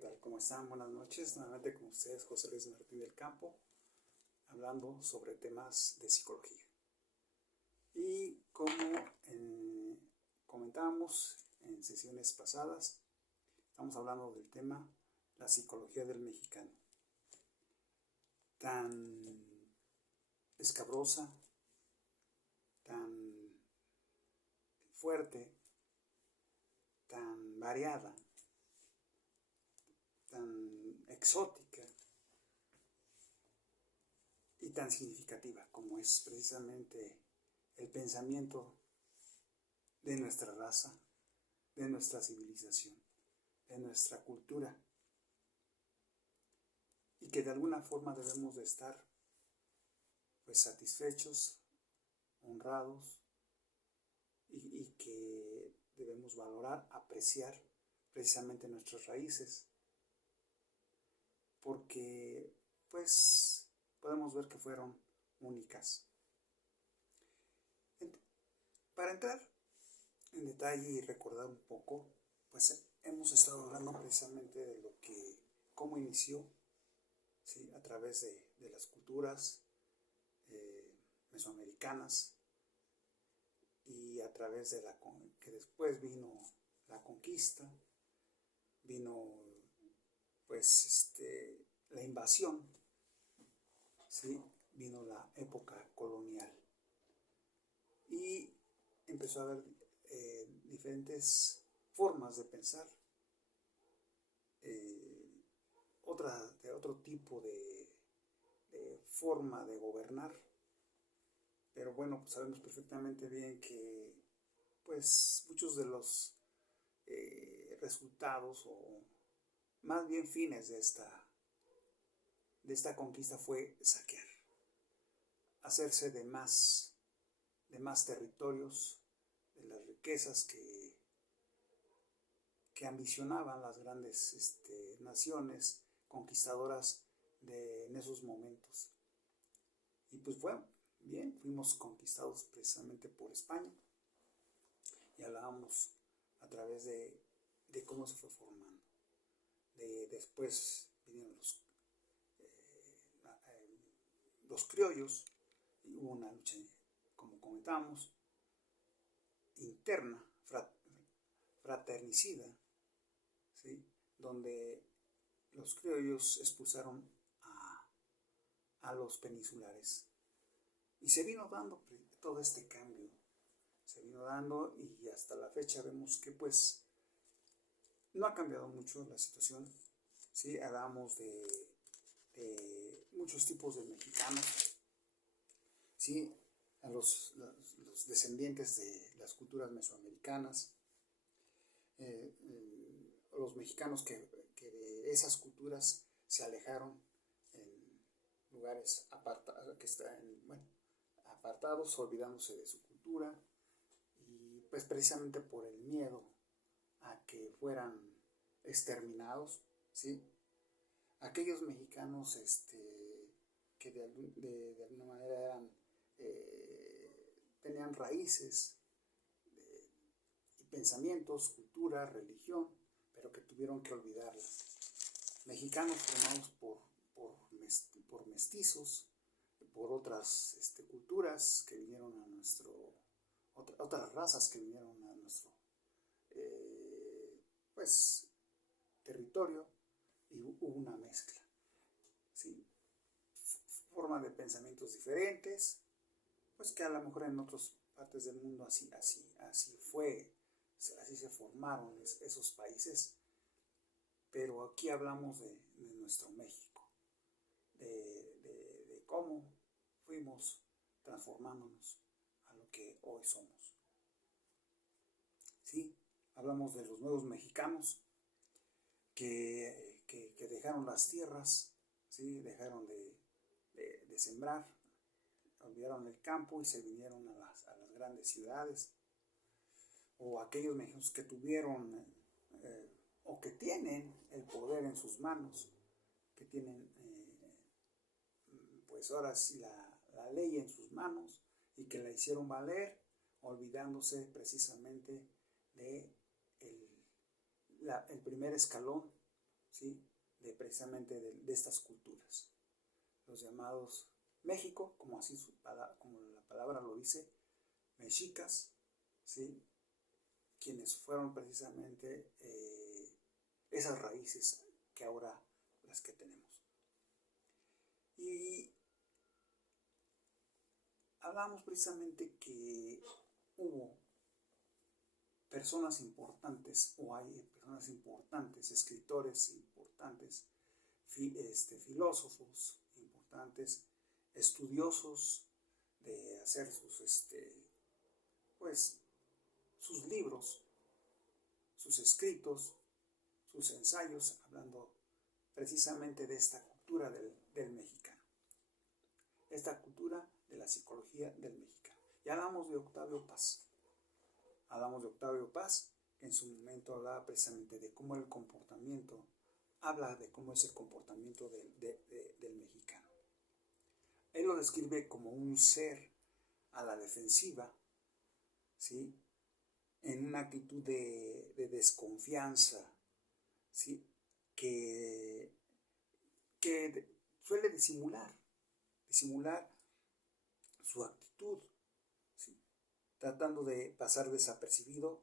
tal? ¿Cómo están? Buenas noches. Nuevamente con ustedes, José Luis Martín del Campo, hablando sobre temas de psicología. Y como comentábamos en sesiones pasadas, estamos hablando del tema la psicología del mexicano. Tan escabrosa, tan fuerte, tan variada, tan exótica y tan significativa como es precisamente el pensamiento de nuestra raza, de nuestra civilización, de nuestra cultura, y que de alguna forma debemos de estar pues satisfechos, honrados, y que debemos valorar, apreciar precisamente nuestras raíces, porque pues podemos ver que fueron únicas. Para entrar en detalle y recordar un poco, pues hemos estado hablando precisamente de cómo inició, ¿sí? A través de las culturas mesoamericanas, y a través de que después vino la conquista, vino pues la invasión, ¿sí? Vino la época colonial y empezó a haber diferentes formas de pensar, otro tipo de forma de gobernar. Pero bueno, pues sabemos perfectamente bien que pues muchos de los resultados, o más bien fines de esta conquista, fue saquear, hacerse de más territorios, de las riquezas que ambicionaban las grandes naciones conquistadoras en esos momentos. Y pues bueno, bien, fuimos conquistados precisamente por España, y hablábamos a través de cómo se fue formando. Después vinieron los criollos, y hubo una lucha, como comentábamos, interna, fraternicida, ¿sí? Donde los criollos expulsaron a los peninsulares, y se vino dando todo este cambio, se vino dando, y hasta la fecha vemos que pues no ha cambiado mucho la situación, ¿sí? Hablamos de muchos tipos de mexicanos, ¿sí? A los descendientes de las culturas mesoamericanas, los mexicanos que de esas culturas se alejaron en lugares apartados, olvidándose de su cultura, y pues precisamente por el miedo a que fueran exterminados, ¿sí? Aquellos mexicanos que de alguna manera tenían raíces y pensamientos, cultura, religión, pero que tuvieron que olvidarlas. Mexicanos formados por mestizos, por otras culturas que vinieron a otras razas que vinieron a nuestro pues territorio, y hubo una mezcla, ¿sí? Forma de pensamientos diferentes, pues que a lo mejor en otras partes del mundo así fue, así se formaron esos países, pero aquí hablamos de nuestro México, de cómo fuimos transformándonos a lo que hoy somos, ¿sí? Hablamos de los nuevos mexicanos que dejaron las tierras, ¿sí? Dejaron de sembrar, olvidaron el campo y se vinieron a las grandes ciudades. O aquellos mexicanos que tuvieron o que tienen el poder en sus manos, que tienen pues ahora sí la ley en sus manos, y que la hicieron valer, olvidándose precisamente de el primer escalón, ¿sí? Precisamente de estas culturas, los llamados México, como la palabra lo dice, mexicas, ¿sí? Quienes fueron precisamente esas raíces que ahora las que tenemos. Y hablamos precisamente que hubo personas importantes, o hay personas importantes, escritores importantes, filósofos importantes, estudiosos de hacer sus libros, sus escritos, sus ensayos, hablando precisamente de esta cultura del mexicano, esta cultura de la psicología del mexicano. Ya hablamos de Octavio Paz. Que en su momento hablaba precisamente de cómo el comportamiento, habla de cómo es el comportamiento del mexicano. Él lo describe como un ser a la defensiva, ¿sí? En una actitud de desconfianza, ¿sí? que suele disimular su actitud, ¿sí? Tratando de pasar desapercibido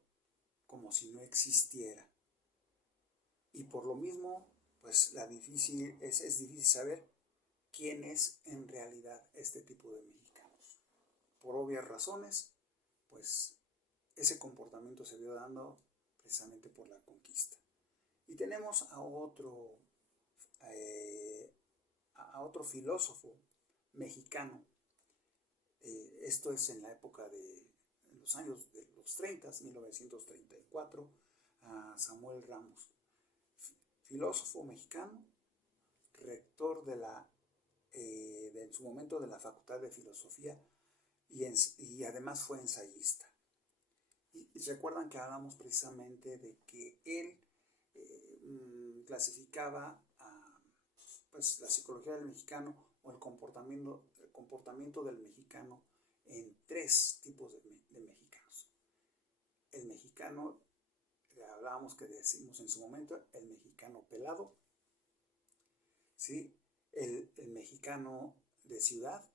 como si no existiera. Y por lo mismo, pues es difícil saber quién es en realidad este tipo de mexicanos. Por obvias razones, pues ese comportamiento se vio dando precisamente por la conquista. Y tenemos a otro filósofo mexicano. Esto es en la época de los años de los 30, 1934, a Samuel Ramos, filósofo mexicano, rector en su momento de la Facultad de Filosofía y además fue ensayista. Y recuerdan que hablamos precisamente de que él clasificaba pues, la psicología del mexicano o el comportamiento del mexicano en 3 tipos de mexicanos. El mexicano, hablábamos que decimos en su momento, el mexicano pelado, ¿sí? El mexicano de ciudad,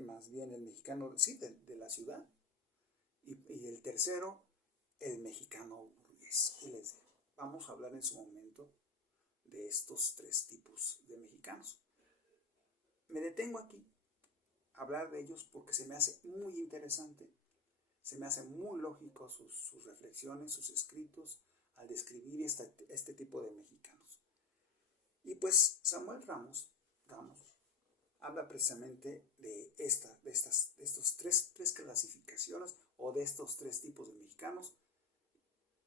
más bien el mexicano, sí, de la ciudad, y el tercero, el mexicano burgués. Vamos a hablar en su momento de estos 3 tipos de mexicanos. Me detengo aquí a hablar de ellos porque se me hace muy interesante, se me hace muy lógico sus reflexiones, sus escritos, al describir este tipo de mexicanos. Y pues Samuel Ramos habla precisamente de estos tres clasificaciones o de estos 3 tipos de mexicanos,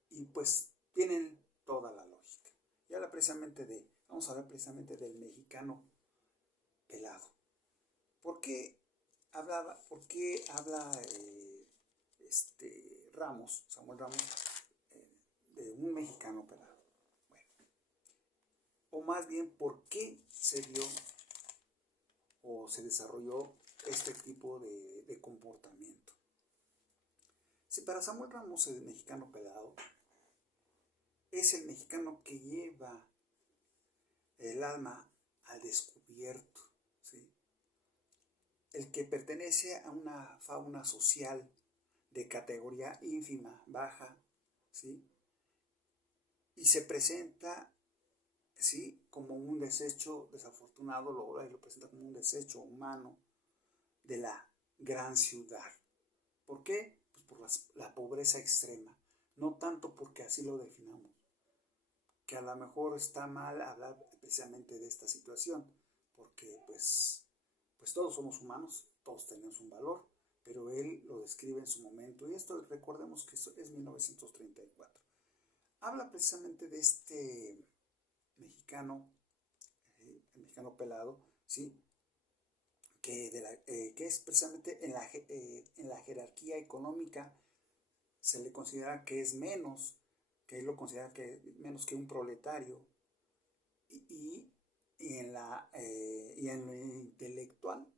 y pues tienen toda la lógica. Y vamos a hablar precisamente del mexicano pelado. ¿Por qué habla Samuel Ramos, de un mexicano pelado? Bueno, o más bien, ¿por qué se dio o se desarrolló este tipo de comportamiento? Si para Samuel Ramos el mexicano pelado es el mexicano que lleva el alma al descubierto, ¿sí? El que pertenece a una fauna social de categoría ínfima, baja, ¿sí? Y se presenta, ¿sí?, como un desecho desafortunado, lo presenta como un desecho humano de la gran ciudad. ¿Por qué? Pues por la pobreza extrema, no tanto porque así lo definamos, que a lo mejor está mal hablar precisamente de esta situación, porque pues todos somos humanos, todos tenemos un valor, pero él lo describe en su momento, y esto recordemos que esto es 1934. Habla precisamente de este mexicano, el mexicano pelado, ¿sí?, que es precisamente en la jerarquía económica se le considera que es menos, que él lo considera que es menos que un proletario, y en lo intelectual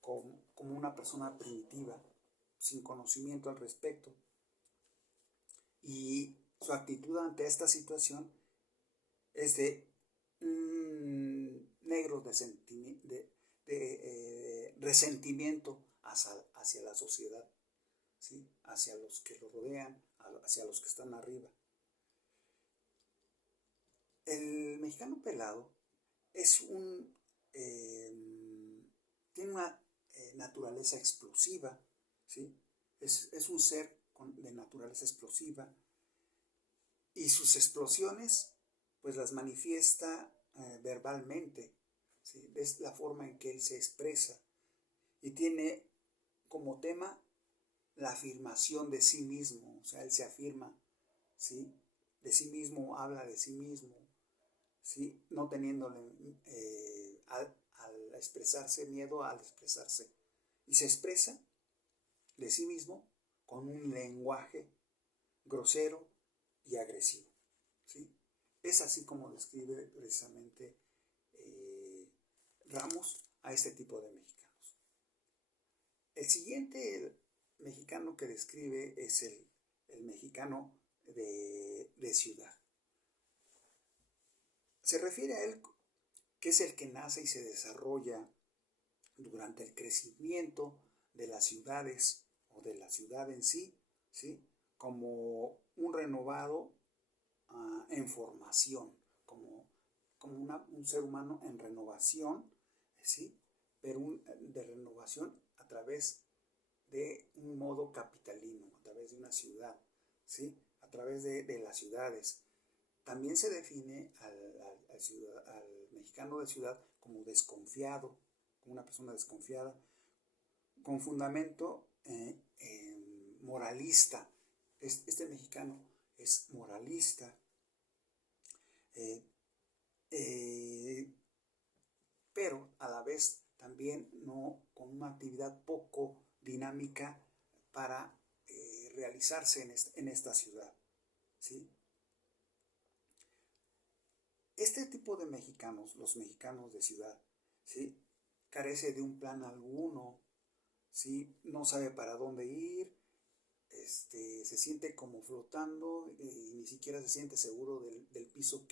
como una persona primitiva, sin conocimiento al respecto. Y su actitud ante esta situación es de negro resentimiento hacia la sociedad, ¿sí? Hacia los que lo rodean, hacia los que están arriba. El mexicano pelado tiene una naturaleza explosiva, ¿sí? Es un ser de naturaleza explosiva, y sus explosiones pues las manifiesta verbalmente, ¿sí? Es la forma en que él se expresa, y tiene como tema la afirmación de sí mismo. O sea, él se afirma, ¿sí? De sí mismo, habla de sí mismo, ¿sí? No teniéndole al expresarse miedo al expresarse, y se expresa de sí mismo con un lenguaje grosero y agresivo, ¿sí? Es así como describe precisamente Ramos a este tipo de mexicanos. El siguiente mexicano que describe es el mexicano de ciudad. Se refiere a él que es el que nace y se desarrolla durante el crecimiento de las ciudades o de la ciudad en sí, ¿sí? Como un renovado en formación, como un ser humano en renovación, ¿sí? Pero de renovación a través de un modo capitalino, a través de una ciudad, ¿sí? A través de las ciudades. También se define al mexicano de ciudad como desconfiado, como una persona desconfiada, con fundamento moralista. Este mexicano es moralista, pero a la vez también no con una actividad poco dinámica para realizarse en esta ciudad, ¿sí? Este tipo de mexicanos, los mexicanos de ciudad, ¿sí? Carece de un plan alguno, ¿sí? No sabe para dónde ir, se siente como flotando, y ni siquiera se siente seguro del piso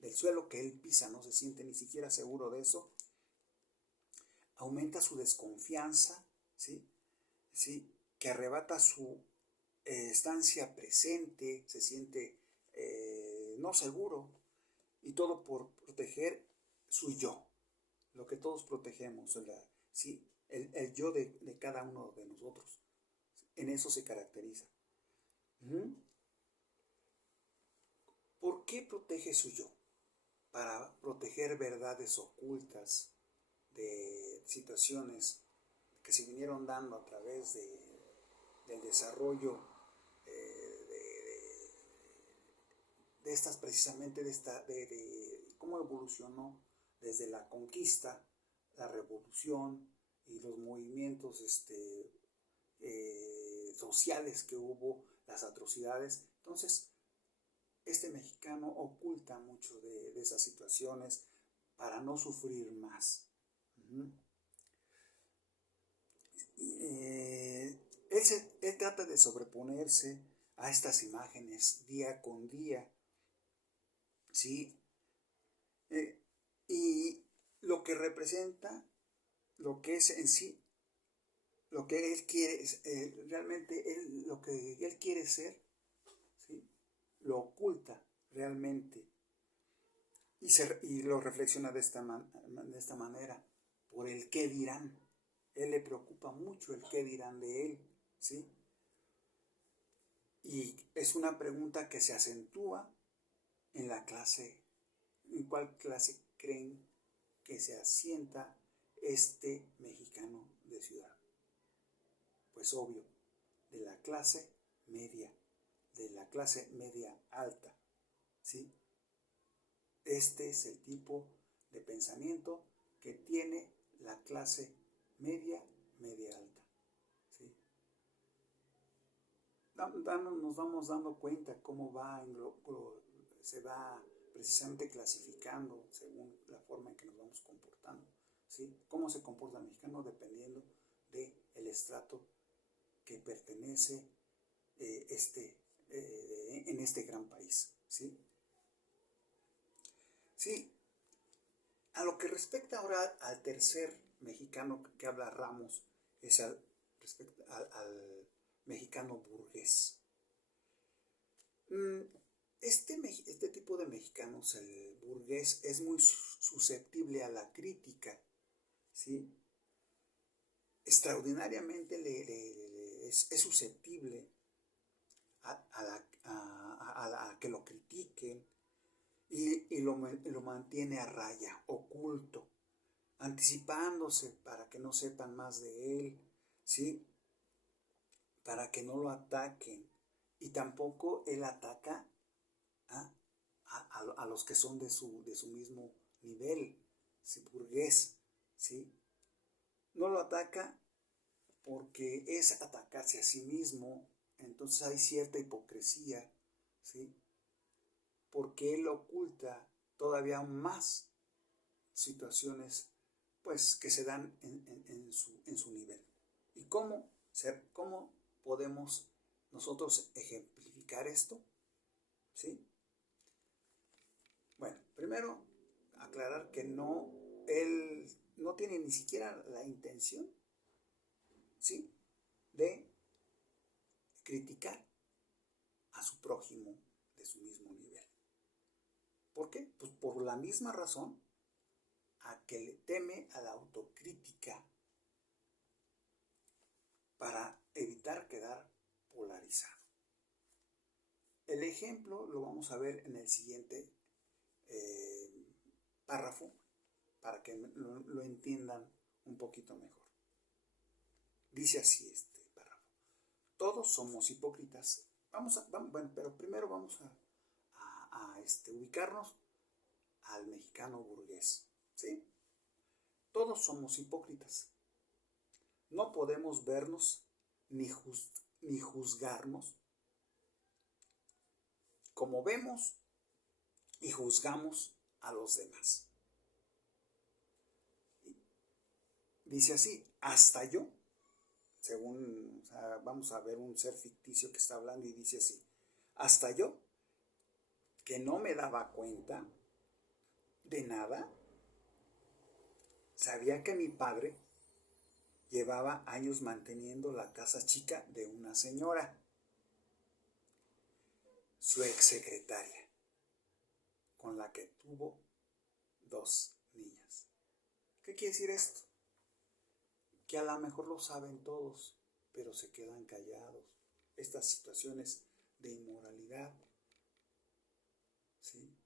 del suelo que él pisa, no se siente ni siquiera seguro de eso. Aumenta su desconfianza, ¿sí? ¿Sí? Que arrebata su estancia presente, se siente no seguro, y todo por proteger su yo, lo que todos protegemos, ¿sí? El yo de cada uno de nosotros, en eso se caracteriza. ¿Por qué protege su yo? Para proteger verdades ocultas de situaciones que se vinieron dando a través del desarrollo de estas, precisamente de cómo evolucionó desde la conquista, la revolución y los movimientos sociales que hubo, las atrocidades. Entonces, este mexicano oculta mucho de esas situaciones para no sufrir más. Él trata de sobreponerse a estas imágenes día con día, ¿sí? Y lo que representa, lo que es en sí, lo que él quiere, realmente lo que él quiere ser, ¿sí? Lo oculta realmente, y lo reflexiona de esta manera, por el qué dirán. Él le preocupa mucho el qué dirán de él, ¿sí? Y es una pregunta que se acentúa en la clase. ¿En cuál clase creen que se asienta este mexicano de ciudad? Pues obvio, de la clase media, de la clase media alta, ¿sí? Este es el tipo de pensamiento que tiene la clase media alta, ¿sí? Nos vamos dando cuenta cómo se va precisamente clasificando según la forma en que nos vamos comportando, ¿sí? Cómo se comporta el mexicano dependiendo del estrato que pertenece en este gran país, ¿sí? Sí, a lo que respecta ahora al tercer mexicano que habla Ramos, es al mexicano burgués. Este tipo de mexicanos, el burgués, es muy susceptible a la crítica, ¿sí? Extraordinariamente es susceptible a que lo critiquen y lo mantiene a raya, oculto, anticipándose para que no sepan más de él, ¿sí? Para que no lo ataquen. Y tampoco él ataca a, a los que son de su mismo nivel, ¿sí? Burgués, ¿sí? No lo ataca porque es atacarse a sí mismo, entonces hay cierta hipocresía, ¿sí? Porque él oculta todavía más situaciones pues que se dan en su nivel. ¿Y cómo podemos nosotros ejemplificar esto? ¿Sí? Bueno, primero aclarar que él no tiene ni siquiera la intención, ¿sí?, de criticar a su prójimo de su mismo nivel. ¿Por qué? Pues por la misma razón a que le teme a la autocrítica para evitar quedar polarizado. El ejemplo lo vamos a ver en el siguiente párrafo para que lo entiendan un poquito mejor. Dice así este párrafo: todos somos hipócritas. Bueno, pero primero vamos a ubicarnos al mexicano burgués, ¿sí? Todos somos hipócritas. No podemos vernos ni juzgarnos como vemos y juzgamos a los demás. Dice así: hasta yo, según, o sea, vamos a ver un ser ficticio que está hablando y dice así: hasta yo, que no me daba cuenta de nada, sabía que mi padre llevaba años manteniendo la casa chica de una señora, su exsecretaria, con la que tuvo 2 niñas. ¿Qué quiere decir esto? Que a lo mejor lo saben todos, pero se quedan callados. Estas situaciones de inmoralidad, ¿sí?,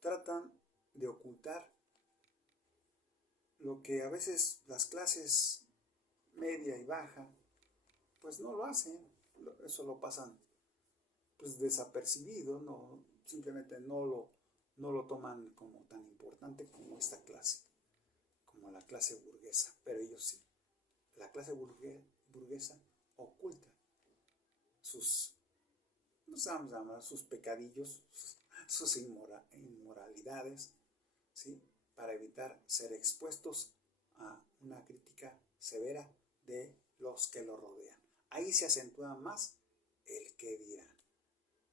tratan de ocultar lo que a veces las clases media y baja pues no lo hacen. Eso lo pasan pues desapercibido, no, simplemente no lo toman como tan importante como esta clase, como la clase burguesa, pero ellos sí. La clase burguesa oculta sus, nos vamos a llamar, sus pecadillos, sus inmoralidades, ¿sí?, para evitar ser expuestos a una crítica severa de los que lo rodean. Ahí se acentúa más el que dirán,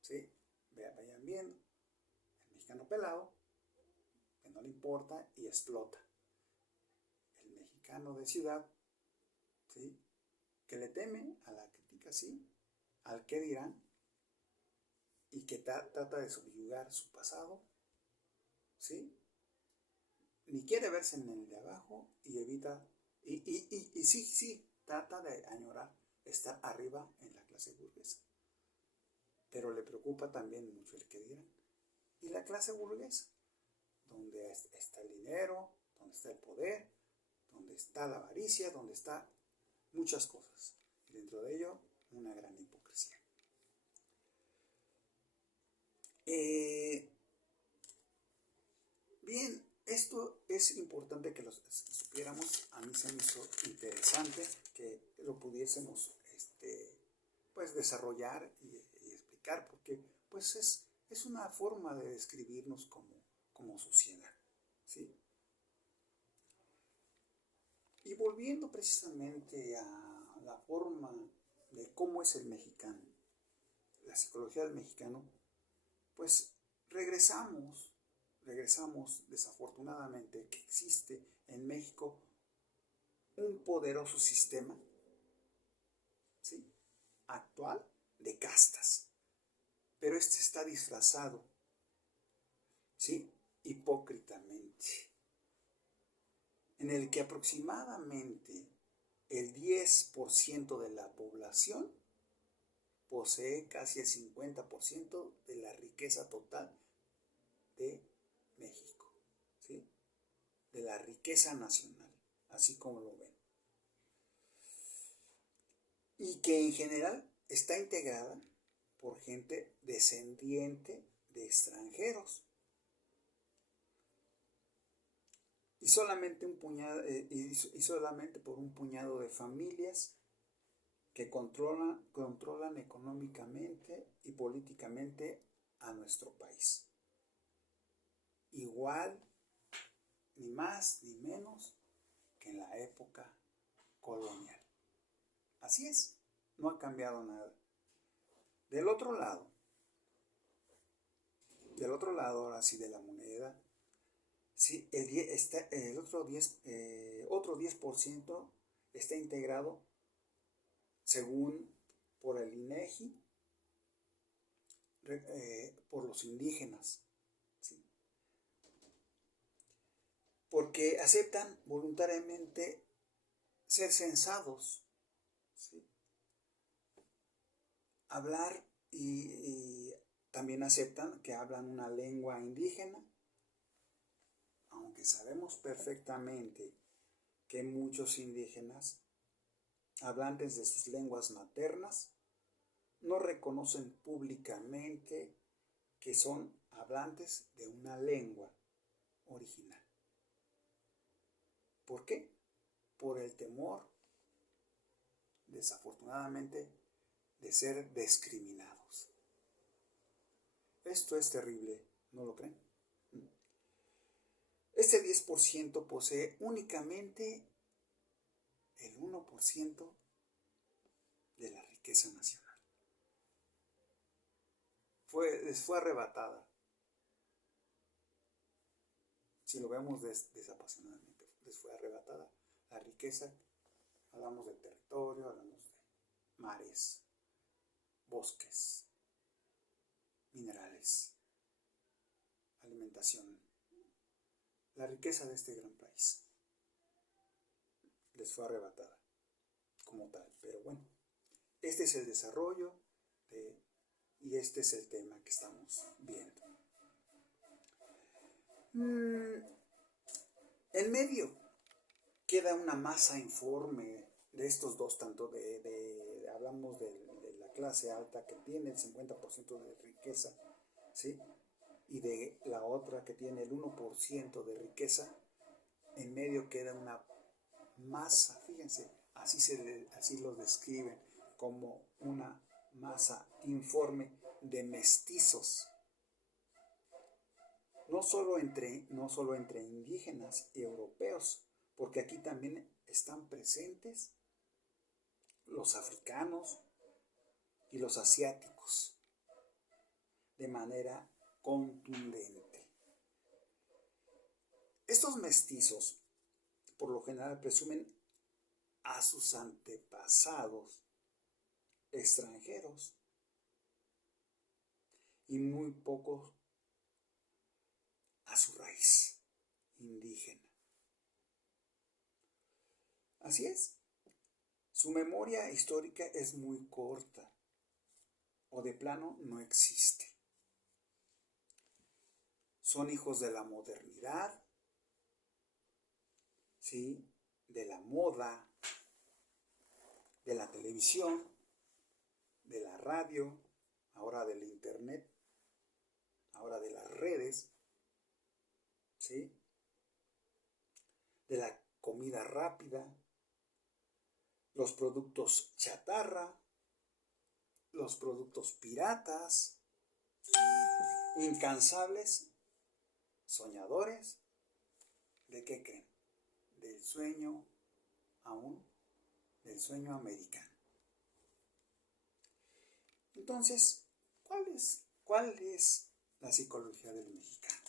¿sí? Vayan viendo, el mexicano pelado, que no le importa y explota. El mexicano de ciudad, ¿sí?, que le teme a la crítica, sí, al que dirán, y que trata de subyugar su pasado, ¿sí?, ni quiere verse en el de abajo y evita, y sí, trata de añorar estar arriba en la clase burguesa. Pero le preocupa también mucho el que dirán. Y la clase burguesa, donde está el dinero, donde está el poder, donde está la avaricia, donde está muchas cosas. Y dentro de ello, una gran hipocresía. Bien, esto es importante que lo supiéramos. A mí se me hizo interesante que lo pudiésemos pues desarrollar y explicar, porque pues es una forma de describirnos como sociedad, ¿sí? Y volviendo precisamente a la forma de cómo es el mexicano, la psicología del mexicano, pues regresamos desafortunadamente que existe en México un poderoso sistema, ¿sí?, actual de castas, pero este está disfrazado, ¿sí?, hipócritamente, en el que aproximadamente el 10% de la población posee casi el 50% de la riqueza total de México, ¿sí?, de la riqueza nacional, así como lo ven. Y que en general está integrada por gente descendiente de extranjeros. Y solamente por un puñado de familias que controlan económicamente y políticamente a nuestro país. Igual, ni más ni menos que en la época colonial. Así es, no ha cambiado nada. Del otro lado ahora sí de la moneda, sí, otro 10% está integrado, según por el INEGI, por los indígenas, ¿sí?, porque aceptan voluntariamente ser censados, ¿sí?, hablar y también aceptan que hablan una lengua indígena, aunque sabemos perfectamente que muchos indígenas, hablantes de sus lenguas maternas, no reconocen públicamente que son hablantes de una lengua original. ¿Por qué? Por el temor, desafortunadamente, de ser discriminados. Esto es terrible, ¿no lo creen? Este 10% posee únicamente el 1% de la riqueza nacional. Les fue arrebatada. Si lo vemos desapasionadamente, les fue arrebatada la riqueza. Hablamos de territorio, hablamos de mares, bosques, minerales, alimentación, la riqueza de este gran país les fue arrebatada como tal. Pero bueno, este es el desarrollo y este es el tema que estamos viendo. En medio queda una masa informe de estos dos, tanto hablamos de la clase alta que tiene el 50% de riqueza, ¿sí?, y de la otra que tiene el 1% de riqueza. En medio queda una masa, fíjense, así lo describen, como una masa informe de mestizos, no solo entre indígenas y europeos, porque aquí también están presentes los africanos y los asiáticos de manera contundente. Estos mestizos por lo general presumen a sus antepasados extranjeros y muy pocos a su raíz indígena. Así es, su memoria histórica es muy corta o de plano no existe. Son hijos de la modernidad, ¿sí?, de la moda, de la televisión, de la radio, ahora del internet, ahora de las redes, ¿sí?, de la comida rápida, los productos chatarra, los productos piratas, incansables, soñadores. ¿De qué creen? Del sueño americano. Entonces, ¿Cuál es la psicología del mexicano?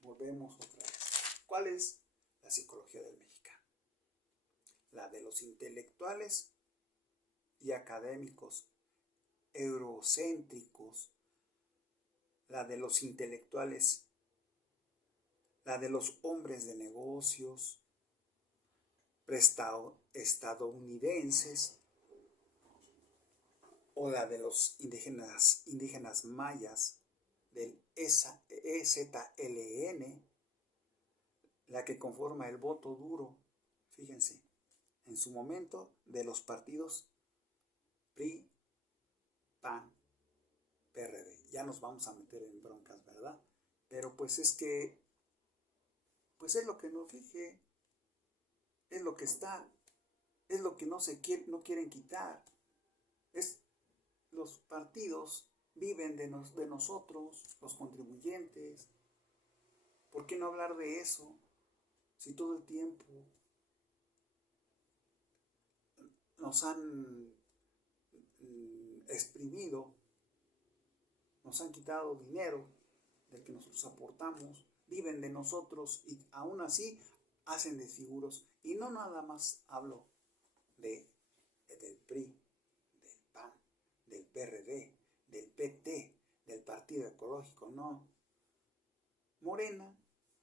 Volvemos otra vez. ¿Cuál es la psicología del mexicano? La de los intelectuales y académicos eurocéntricos, la de los intelectuales, la de los hombres de negocios, estadounidenses, o la de los indígenas mayas del EZLN, la que conforma el voto duro, fíjense, en su momento de los partidos PRI, PAN, PRD. Ya nos vamos a meter en broncas, ¿verdad? Pero pues es que, pues es lo que nos rige, es lo que está, es lo que no quieren quitar. Los partidos viven de nosotros, los contribuyentes. ¿Por qué no hablar de eso? Si todo el tiempo nos han exprimido, nos han quitado dinero del que nosotros aportamos, viven de nosotros y aún así hacen desfiguros. Y no nada más hablo del PRI, del PAN, del PRD, del PT, del Partido Ecológico, no. Morena,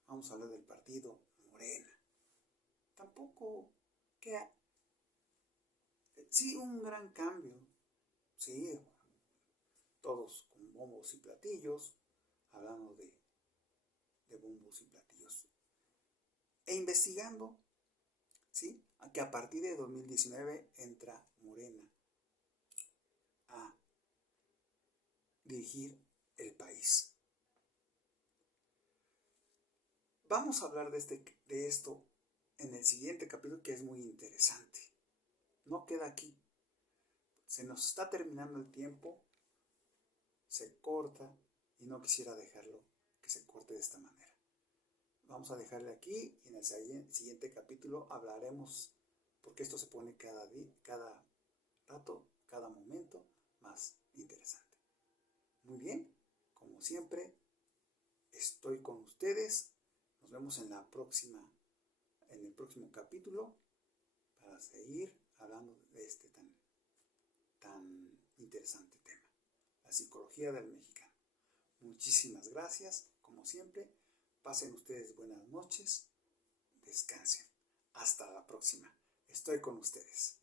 vamos a hablar del partido Morena. Tampoco queda, sí, un gran cambio, sí, todos con bombos y platillos, hablando de bombos y platillos. E investigando, ¿sí? Que a partir de 2019 entra Morena a dirigir el país. Vamos a hablar de esto en el siguiente capítulo, que es muy interesante. No queda aquí. Se nos está terminando el tiempo, se corta y no quisiera dejarlo que se corte de esta manera. Vamos a dejarle aquí y en el siguiente capítulo hablaremos, porque esto se pone cada rato, cada momento más interesante. Muy bien, como siempre, estoy con ustedes. Nos vemos en el próximo capítulo para seguir hablando de este tan interesante tema, la psicología del mexicano. Muchísimas gracias, como siempre. Pasen ustedes buenas noches, descansen. Hasta la próxima. Estoy con ustedes.